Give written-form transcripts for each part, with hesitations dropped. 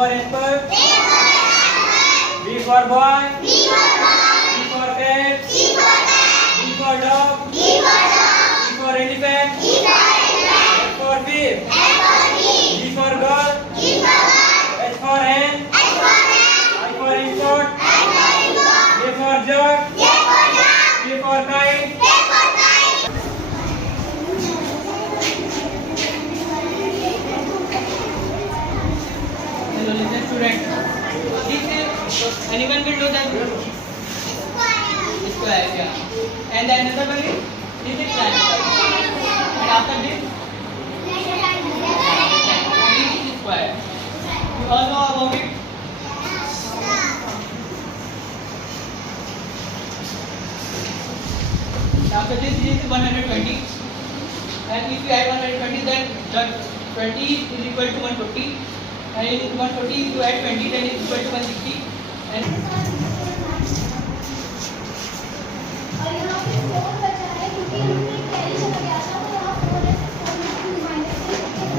for apple. B for boy. C for cat. D for dog. E for elephant. F for fish. G for girl. H for hen. I for import. J for jug. K for kite. Hello, listen student. Anyone will do that? Square, yeah. And the another one is triangle. And after this, this is square. You all know about it? After this is 120. And if you add 120, then 20 is equal to 150. And in 140, if you add 20, then it is equal to 160. And और यहाँ पे 4 बचा है क्योंकि हमने कैरी चला गया था तो यहाँ 4 है 4 में रिमाइंडर से लेके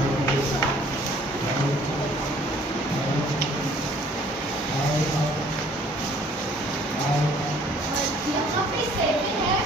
यहाँ पे 7 है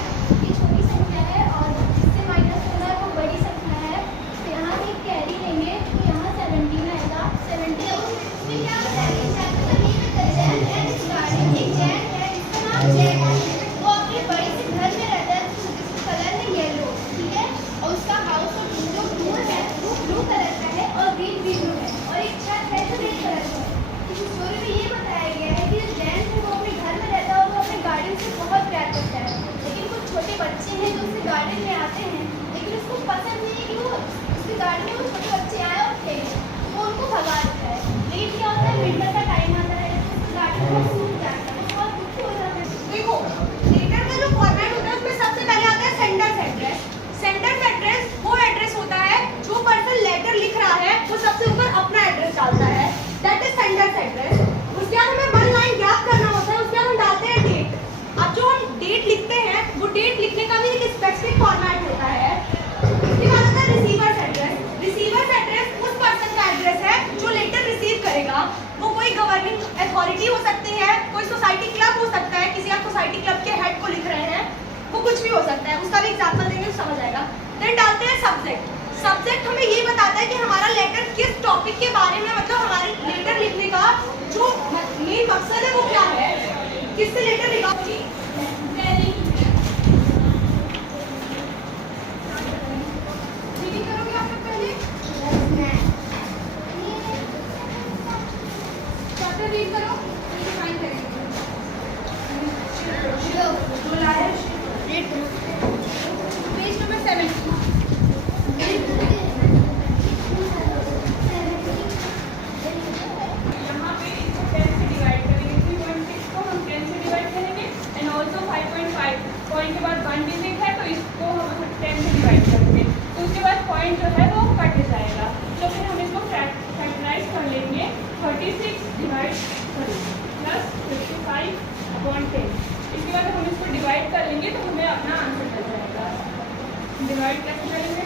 ये छोटी संख्या है और जिससे माइनस होना है वो बड़ी संख्या है तो यहाँ से कैरी लेंगे तो यहाँ 17 आएगा 17 उसमें क्या बताएंगे चैप्टर में जैन है जिसका एक जैन है जिसका नाम जैन है वो अपने बड़े से घर में रहता है जिसका कलर है येलो ठीक है और उसका हाउस जो ब्लू है वो ब्लू कलर का है और ग्रीन भी ब्लू है और एक छत है जो रेड कलर का है इस स्टोरी में ये बताया गया है कि जो जैन है वो अपने घर में रहता है और वो अपने गार्डन से बहुत प्यार करता है लेकिन कुछ छोटे बच्चे हैं जो उसके गार्डन में आते हैं लेकिन उसको पसंद नहीं है कि वो उसके गार्डन में वो छोटे बच्चे आए और खेले वो उनको भगा देता है लेकिन क्या होता है विंटर का टाइम आता है तो उसका गार्डन बहुत सूख जाता है बहुत दुखी हो जाता है देखो लेटर का जो फॉर्मेट होता है उसमें सबसे पहले आता है सेंडर्स एड्रेस सेंडर्स एड्रेस वो एड्रेस होता है जो पर्सन लेटर लिख रहा है वो सबसे ऊपर अपना एड्रेस डालता है दैट इज सेंडर्स एड्रेस उसके बाद हमें वन लाइन गैप करना होता है उसके बाद हम डालते हैं डेट अब जो हम डेट लिखते हैं वो डेट लिखने का भी एक स्पेसिफिक फॉर्मेट होता है उसके बाद आता है रिसीवर्स एड्रेस उस पर्सन का एड्रेस है जो लेटर रिसीव करेगा वो कोई गवर्निंग अथॉरिटी हो सकती है कोई सोसाइटी क्लब हो सकता है किसी आप सोसाइटी क्लब के हेड को लिख रहे हैं वो कुछ भी हो सकता है उसका भी एग्जांपल देंगे तो समझ आएगा देन डालते हैं सब्जेक्ट हमें ये बताता है कि हमारा लेटर किस टॉपिक के बारे में मतलब हमारे लेटर लिखने का जो मेन मकसद है वो क्या है किससे लेटर लिखा रीड करो फाइन करेंगे जो लाया रीड करो पेज नंबर 7 यहाँ पे इसको 10 से डिवाइड करेंगे 3.6 को हम 10 से डिवाइड करेंगे एंड ऑल्सो 5.5 पॉइंट के बाद 1 डिजिट है तो इसको हम 10 से डिवाइड करेंगे तो उसके बाद पॉइंट जो है वो कट जाएगा तो फिर हम इसको फैक्टराइज कर लेंगे 36 डिवाइड प्लस 55/10 इसके बाद हम इसको डिवाइड कर लेंगे तो हमें अपना आंसर मिल जाएगा डिवाइड कैसे करेंगे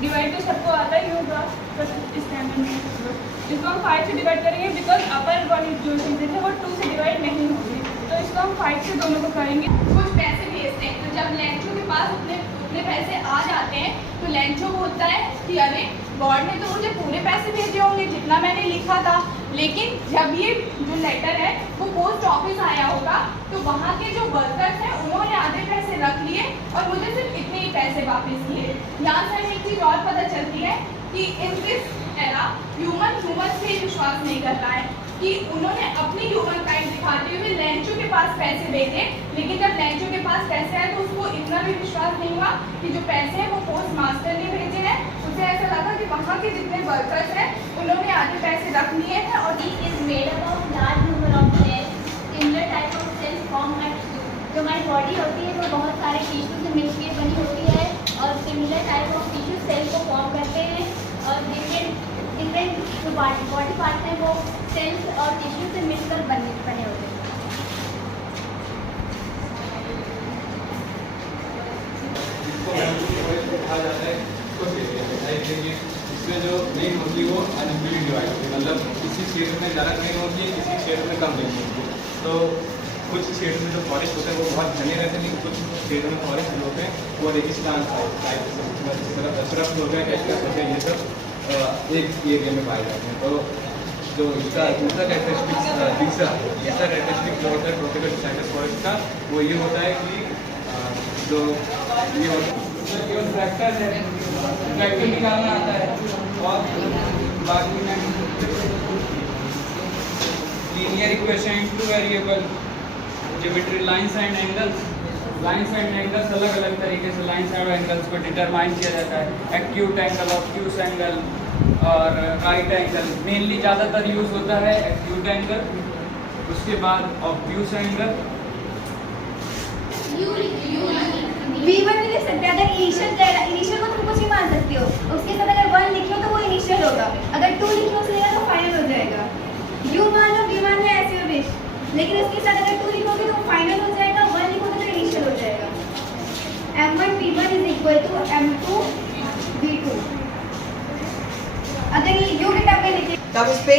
डिवाइड तो सबको आता ही होगा बस इस टाइम में इसको हम 5 से डिवाइड करेंगे बिकॉज अपर वाली जो चीज़ें थे वो 2 से डिवाइड नहीं होगी तो इसको हम 5 से दोनों को करेंगे कुछ पैसे भेजते हैं तो जब लेंचो के पास अपने पैसे आ जाते हैं तो लेंचो बोलता है कि अरे गॉड ने तो मुझे पूरे पैसे भेजे होंगे जितना मैंने लिखा था लेकिन जब ये जो लेटर है वो पोस्ट ऑफिस आया होगा तो वहाँ के जो वर्कर्स हैं उन्होंने आधे पैसे रख लिए और मुझे सिर्फ इतने ही पैसे वापस किए यहाँ से हमें एक चीज़ और पता चलती है कि इन दिस एरा ह्यूमन से विश्वास नहीं कर रहा है कि उन्होंने अपनी ह्यूमन काइंड दिखाते हुए लेंचो के पास पैसे भेजे लेकिन जब लेंचो के पास पैसे आए तो उसको इतना भी विश्वास नहीं हुआ कि जो पैसे हैं वो पोस्ट मास्टर ने भेजे हैं उसे ऐसा लगा कि वहाँ के जितने वर्कर्स हैं उन्होंने आधे पैसे रख लिए हैं और he is made up of large number of cells similar type of cells form at जो हमारी बॉडी होती है वो बहुत सारे टिश्यू से मिलकर बनी होती है और similar type of tissue cell को फॉर्म करते हैं और डिफरेंट जो बॉडी पार्ट हैं वो सेल्स और टिश्यू से मिलकर बने होते हैं कहा जाता है इसको कहते हैं इसमें इसमें जो रेन होती है वो अनइक्वली डिवाइड होती है, मतलब किसी क्षेत्र में ज़्यादा रेन होती है, किसी क्षेत्र में कम रेन होती है। तो कुछ क्षेत्र में जो फॉरेस्ट होते हैं वो बहुत घने रहते हैं, लेकिन कुछ क्षेत्र में फॉरेस्ट जो होते हैं वो रेगिस्तान सरफ होते हैं, कैक्टस होते हैं, ये सब एक एरिया में पाए जाते हैं। तो जो इसका दूसरा कैरेक्टरिस्टिक जो होता है ट्रॉपिकल डिसाइडस फॉरेस्ट का, वो ये होता है कि जो ये केवल फ्रैक्टर है, फ्रैक्टर निकालना आता है, और बाकी में linear equation two variable, geometry, lines and angles. Lines and angles अलग अलग तरीके से लाइंस एंड एंगल्स को डिटरमाइन किया जाता है। एक्यूट एंगल, ऑब्ट्यूस एंगल और राइट एंगल मेनली ज़्यादातर यूज़ होता है एक्यूट एंगल, उसके बाद ऑब्ट्यूस एंगल। V1 भी लिख सकते हैं, अगर इनिशियल को तुम कुछ ही मान सकते हो, उसके साथ अगर 1 लिखो तो वो इनिशियल होगा, अगर 2 लिखो उसके तो फाइनल हो जाएगा। U मान लो, V मान लो, ऐसे हो बेश, लेकिन उसके साथ अगर 2 लिखोगे तो फाइनल हो जाएगा, 1 लिखोगे तो इनिशियल हो जाएगा। M1 V1 is equal to M2 V2। अगर ये U के टर्म में लिखे तब इस पे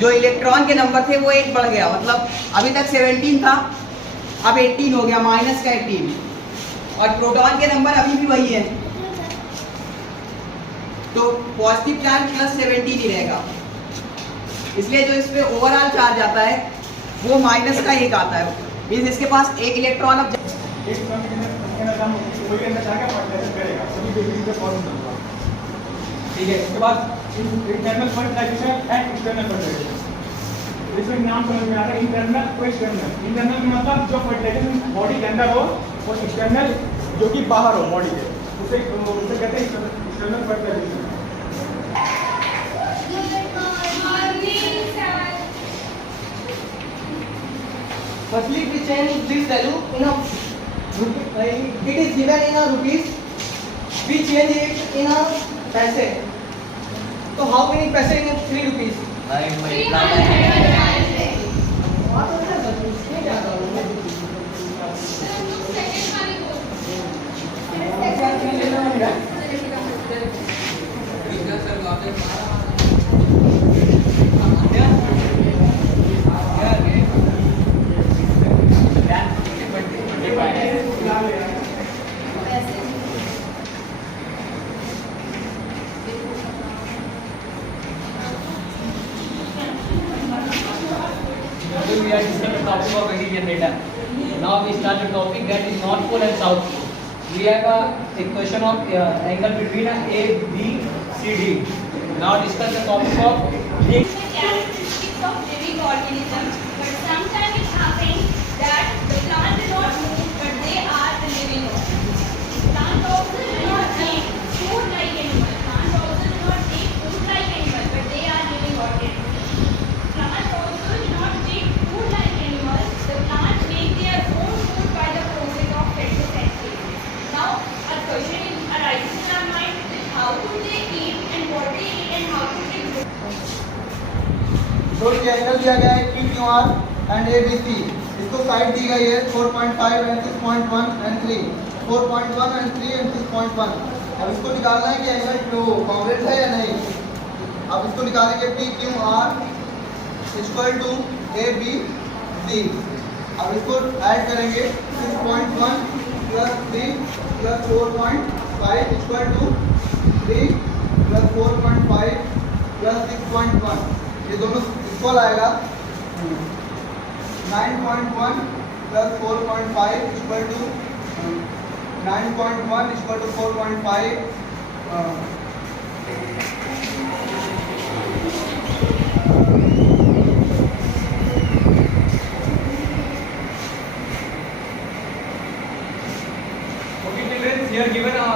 जो इलेक्ट्रॉन के नंबर थे वो एक बढ़ गया, मतलब अभी तक 17 था, अब 18 हो गया, माइनस का 18, और प्रोटॉन के नंबर अभी भी वही है, तो पॉजिटिव चार्ज प्लस 17 ही रहेगा। इसलिए जो इस पे ओवरऑल चार्ज आता है वो माइनस का 1 आता है, मीन्स इसके पास एक इलेक्ट्रॉन अब ठीक है। इसके बाद internal fertilisation and external fertilisation, इसमें नाम समझ में आ रहा है इंटरनल को एक्सटर्नल। इंटरनल का मतलब जो फर्टिलाइजेशन बॉडी के अंदर हो, और एक्सटर्नल जो कि बाहर हो बॉडी के, उसे कहते हैं external fertilisation. Firstly, we change this value in a it is given in a rupees. We change it in a paise. So how many paise in 3 rupees? We are discussing the topic of eddy generator. Now we start the topic that is North Pole and South Pole. We have a equation of angle between A, B, C, D. Now discuss the topic of Characteristics of living organisms, but sometimes it happens that the plant do not move, but they are the living organisms. Plant also do not take food like animal. Plant also do not take food like animal, but they are living organisms. Plant also do not take food like animals. The plant make their own food by the process of photosynthesis. Now, a question arises in our mind: how do they eat, and what they eat, and how do they grow? जो एंगल दिया गया है PQR and ABC, इसको साइड दी गई है 4.5 एंड 6.1 एंड 3, 4.1 एंड 3 एंड 6.1। अब इसको निकालना है कि एंगल क्यों कांग्रुएंट है या नहीं। अब इसको निकालेंगे PQR इक्वल टू ABC। अब इसको ऐड करेंगे 6.1 plus 3 plus 4.5 equal to 3 plus 4.5 plus 6.1, ये दोनों इक्वल आएगा 9.1 plus 4.5 equal to 9.1 equal to 4.5। Okay, children, here given a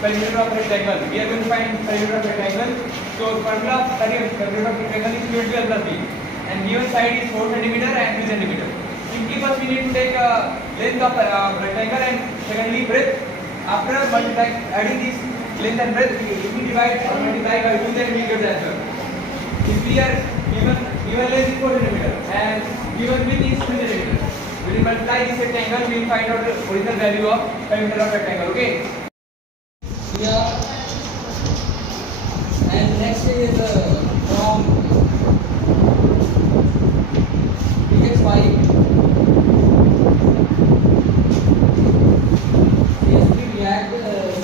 perimeter of rectangle. We are going to find perimeter of rectangle. So formula of perimeter of rectangle is Q plus B, and given side is 4 cm and 3 cm. Simply first we need to take length of rectangle and secondly breadth. After adding this length and breadth, if we divide or multiply by 2, then we get the answer. If we are given length is 4 cm and given width is 3 cm, we will multiply this rectangle. We will find out the original value of perimeter of rectangle. Okay. Here And next is from PX5. CSP React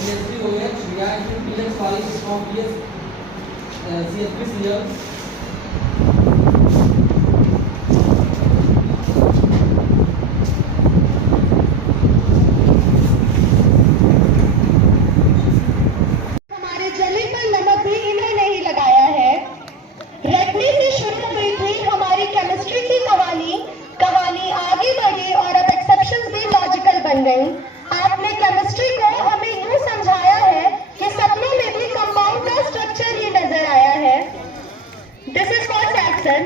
CSP-OH React to PX5 from CSP serials. हमारे जले पर नमक भी इन्हें नहीं लगाया है। रटने से शुरू हुई थी हमारी केमिस्ट्री की कहानी आगे बढ़ी और अब एक्सेप्शंस भी लॉजिकल बन गई। आपने केमिस्ट्री को हमें यूं समझाया है कि सपनों में भी कंपाउंड का स्ट्रक्चर ही नजर आया है। This is for Saxon.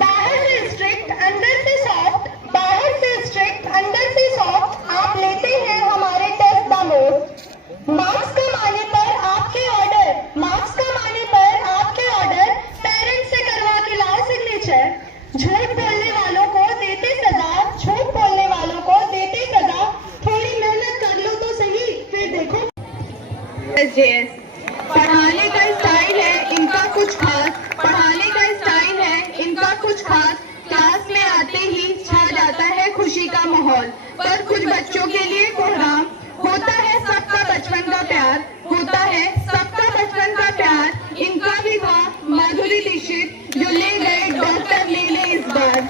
बाहर से स्ट्रिक्ट अंदर से सॉफ्ट, बाहर से स्ट्रिक्ट अंदर से सॉफ्ट, आप लेते हैं हमारे टेस्ट द मोस्ट। मार्क्स कम आने पर आपके ऑर्डर, मार्क्स कम आने पर आपके ऑर्डर पेरेंट्स से करवा के लाओ सिग्नेचर। झूठ बोलने वालों को देते सजा, झूठ बोलने वालों को देते सजा। थोड़ी मेहनत कर लो तो सही, फिर देखो। पढ़ाने का स्टाइल है इनका कुछ खास, पढ़ाने का स्टाइल है इनका कुछ खास। क्लास में आते ही छा जाता है खुशी का माहौल, पर कुछ बच्चों के लिए कोहराम। होता है सबका बचपन का प्यार, होता है सबका बचपन का प्यार। इनका भी था माधुरी दीक्षित जो ले गए डॉक्टर ले ले इस बार।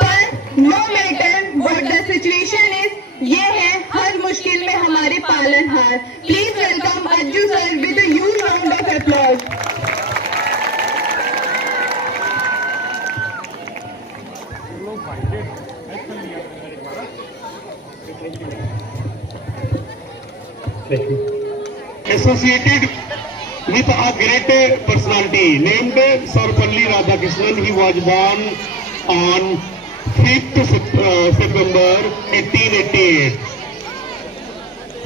पर no matter what the situation is, ये है हर मुश्किल में हमारे पालनहार। Please welcome Ajju sir with a huge round of applause. Associated with a great personality named Sarvapalli Radhakrishnan. He was born on 5th September 1888.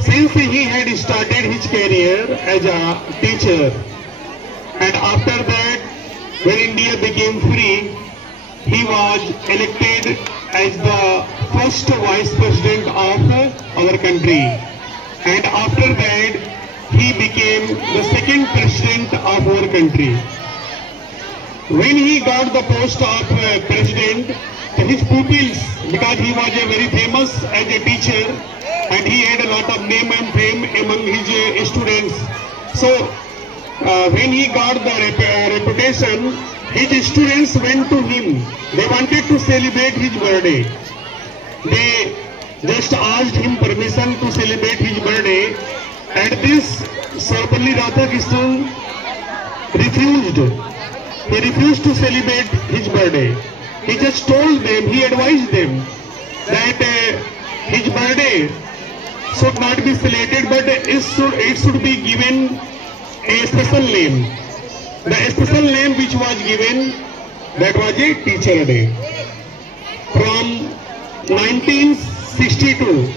Since he had started his career as a teacher, and after that, when India became free, he was elected as the first vice president of our country. And after that, he became the second president of our country. When he got the post of president, his pupils, because he was a very famous as a teacher, and he had a lot of name and fame among his students. So, when he got the reputation, his students went to him. They wanted to celebrate his birthday. They just asked him permission to celebrate his birthday. At this, Sarvapalli Radhakrishnan refused. He refused to celebrate his birthday. He just told them, he advised them that his birthday should not be celebrated, but it should be given a special name. The special name which was given, that was a Teacher Day. From 1962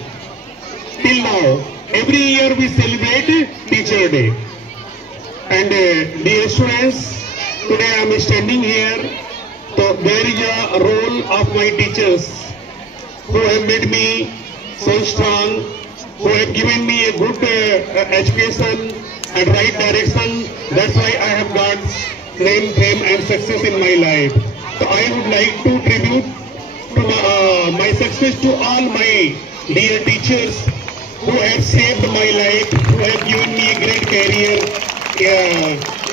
till now, every year we celebrate Teacher Day. And dear students, today I am standing here. So there is a role of my teachers who have made me so strong, who have given me a good education and right direction. That's why I have got name, fame and success in my life. So I would like to tribute to my success to all my dear teachers who have saved my life, who have given me a great career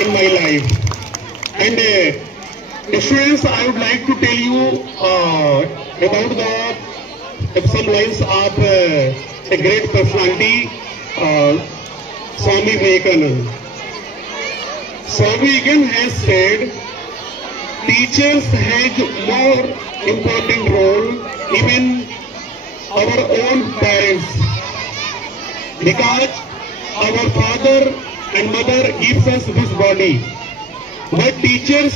in my life. And students, I would like to tell you about some lines of a great personality, Swami Vivekananda. Swami Vivekananda has said, teachers have more important role even our own parents, because our father and mother gives us this body, but teachers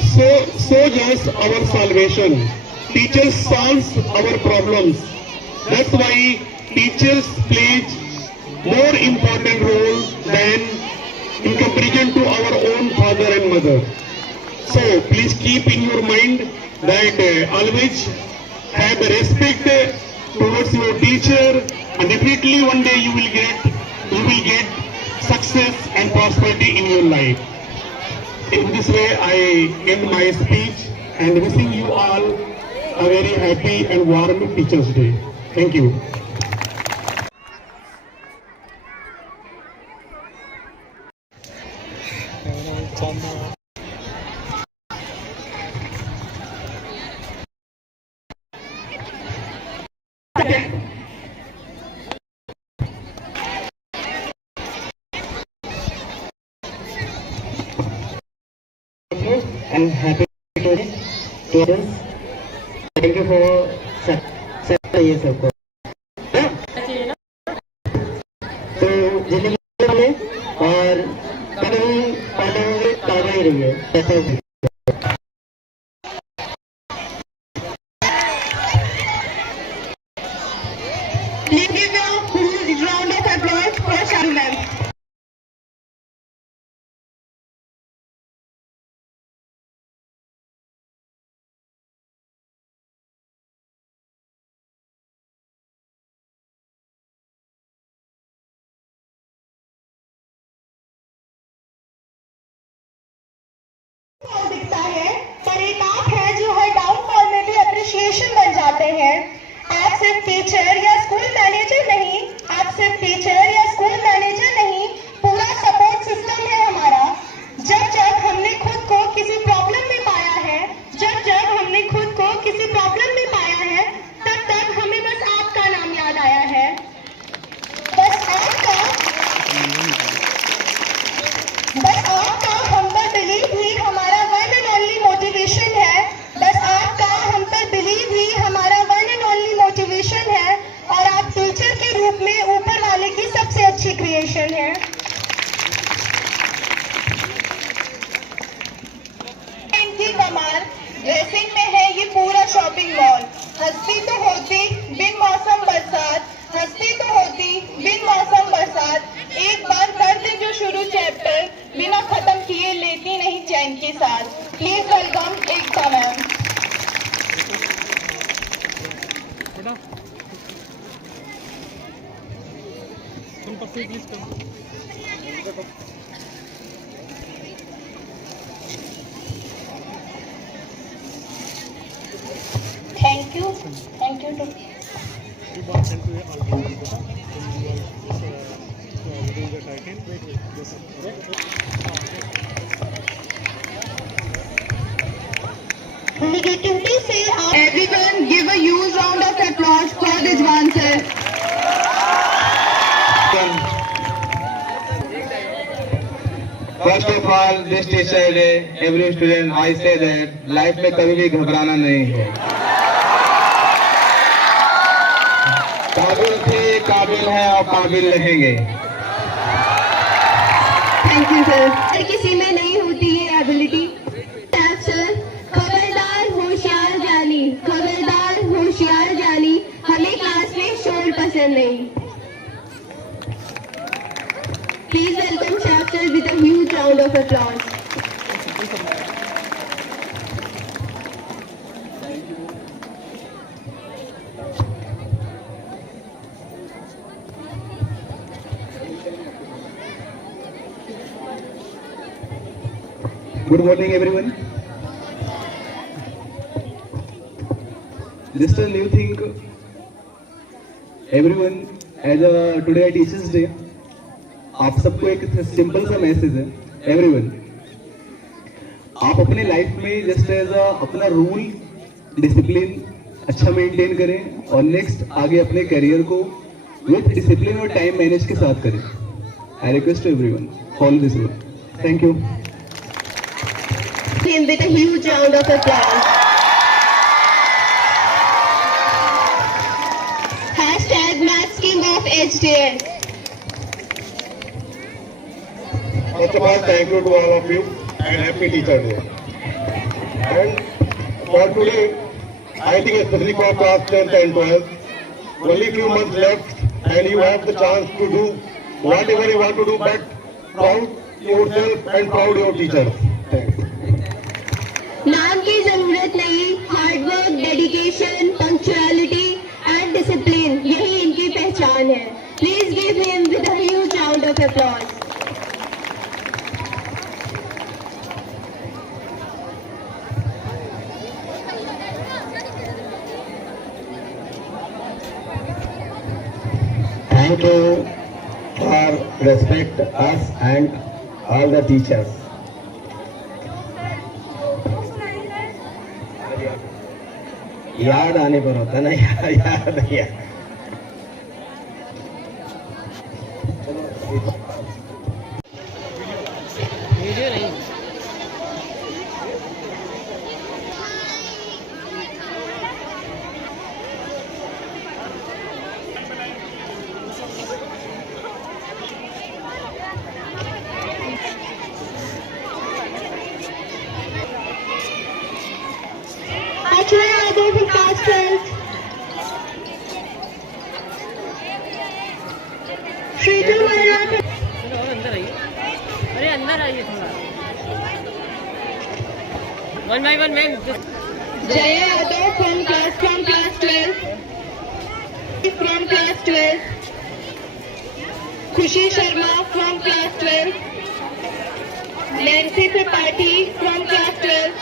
shows us our salvation. Teachers solves our problems. That's why teachers play more important role than in comparison to our own father and mother. So please keep in your mind that always have respect towards your teacher, and definitely one day you will get success and prosperity in your life. In this way, I end my speech and wishing you all a very happy and warm Teachers' Day. Thank you. And happy students. Thank you for ये सबको। तो जिंदगी में और कभी काबा ही रही है ऐसा भी। Please give a round of applause for Sharon ma'am. दिखता है पर एक आप है जो हर डाउनफॉल में भी अप्रिशिएशन बन जाते हैं। आप सिर्फ टीचर या स्कूल मैनेजर नहीं, पूरा सपोर्ट सिस्टम है हमारा। जब हमने खुद को किसी प्रॉब्लम में पाया है, तब हमें बस आपका नाम याद आया है। बस आपका हम पर बिलीव ही हमारा वन एंड ओनली मोटिवेशन है। और आप टीचर के रूप में ऊपर वाले की सबसे अच्छी क्रिएशन है। इनकी कमाल ड्रेसिंग में है ये पूरा शॉपिंग मॉल। हंसती तो होती बिन मौसम बरसात, एक बार कर दे जो शुरू चैप्टर, बिना खत्म किए लेती नहीं चैन के साथ। Please welcome Ekta ma'am. Thank you to negativity से everyone give a huge round of applause for this one sir. First of all, this teacher day, every student, I say that life में कभी भी घबराना नहीं है। काबिल थे, काबिल है और काबिल रहेंगे। Thank you sir. हर किसी में नहीं होती ये एबिलिटी। सर खबरदार होशियार जानी, हमें क्लास में शोर पसंद नहीं। Please welcome Shaf sir with a huge round of applause. Good morning, everyone. Just a new thing, everyone. As a today Teachers Day, आप सबको एक सिंपल सा मैसेज है। एवरीवन, आप अपने लाइफ में जस्ट एज अपना रूल डिसिप्लिन अच्छा मेंटेन करें और नेक्स्ट आगे अपने करियर को विथ डिसिप्लिन और टाइम मैनेज के साथ करें। I request everyone follow this rule. Thank you. With a huge round of applause. Hashtag Maths King of HDS. First of all, thank you to all of you and happy Teachers Day. And for today, I think especially for class 10th and 12th, only few months left and you have the chance to do whatever you want to do, but proud yourself and proud your teachers. Thanks. नाम की जरूरत नहीं, hard work, dedication, punctuality and discipline Thank you for respect us and all the teachers. याद आने पर होता ना याद नहीं है। Archana Yadav from class 12th. Shreetu Mahra from अरे अंदर आइए थोड़ा one by one ma'am Jaya Yadav from class 12th. From class 12th. Khushi Sharma from class 12th. Nancy Tripathi from class 12th.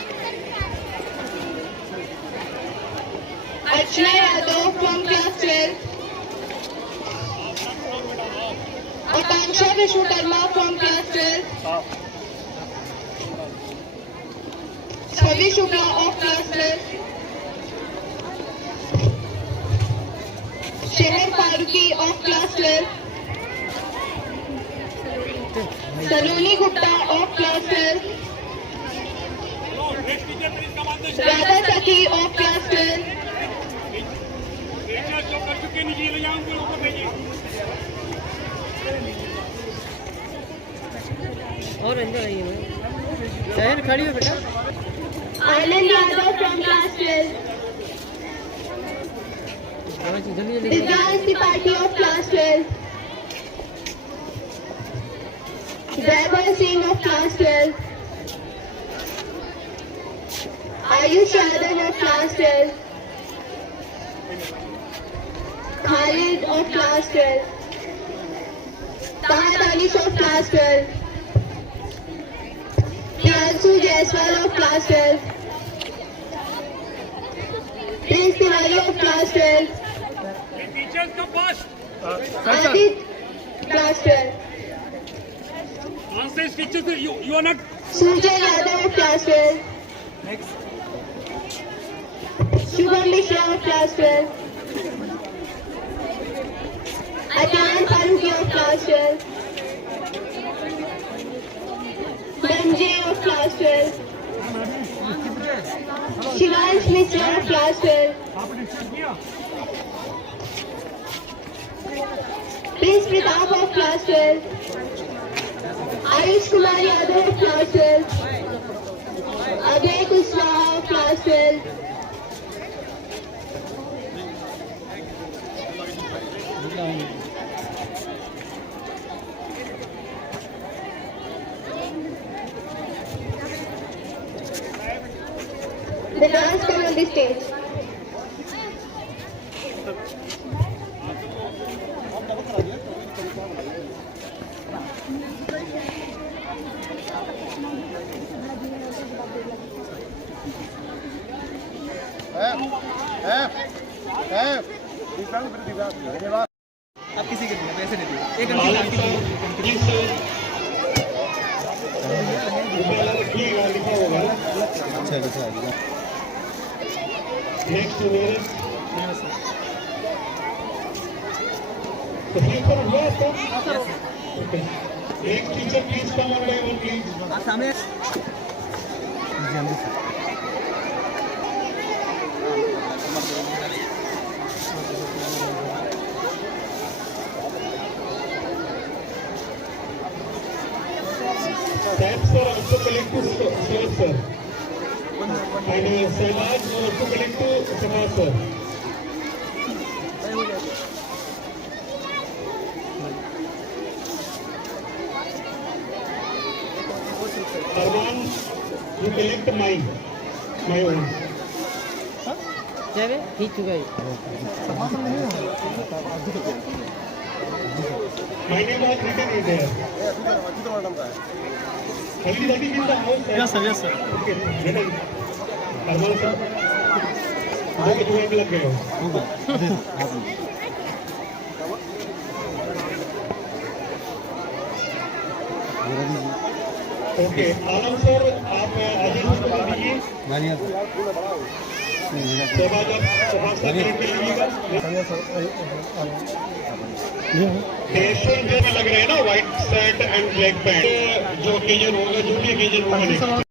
Archana Yadav from class 12th. Akanksha Vishwakarma from class 12th. Chavi Shukla of class 12th. Sheher Faruqi of class 12th. Saloni Gupta of class 12th. Radha Sakhi of class 12th. और अंदर आइए मैम शहर खड़ी हो बेटा Anand Yadav from class 12th. Divyang Tripathi of class 12th. Vaibhav Singh of class 12th. Ayush Yadav of class 12th. Khalid of class 12th. Taha Danish of class 12th. Priyanshu Jaiswal of class 12th. Prince Tiwari of class 12th. Teachers come first. Adit, class 12th. Answer is teachers. You are not. Surjay Yadav of class 12th. Shubham Mishra of class 12th. Adnan Faruqi of class 12th. Ranjay of class 12th. Shivansh Mishra of class 12th. Prince Pratap of class 12th. Ayush Kumar Yadav of class 12th. Abhay Kushwaha of class 12th. The dance come on the stage. आप किसी के दिए पैसे नहीं दिए एक घंटे Next to me. Okay. Next teacher, please come on level, please. आप सामने Thanks for also collect to Sir, sir. And Sailaj also collect to Samaj, sir. Arman, you collect my own. जय खींच चुका है My name was written in there. Have you studied in the house? Yes, sir. Yes, sir. Okay, written. Arman sir, दो जुए में लग गए हो. ओके आलम सर आप आगे बता दीजिए शहबाज सर लीजिएगा ट्रेडिशनल ड्रेस लग रहे हैं ना, white shirt and black pant, जो ओकेजन होगा, जो भी ओकेजन होगा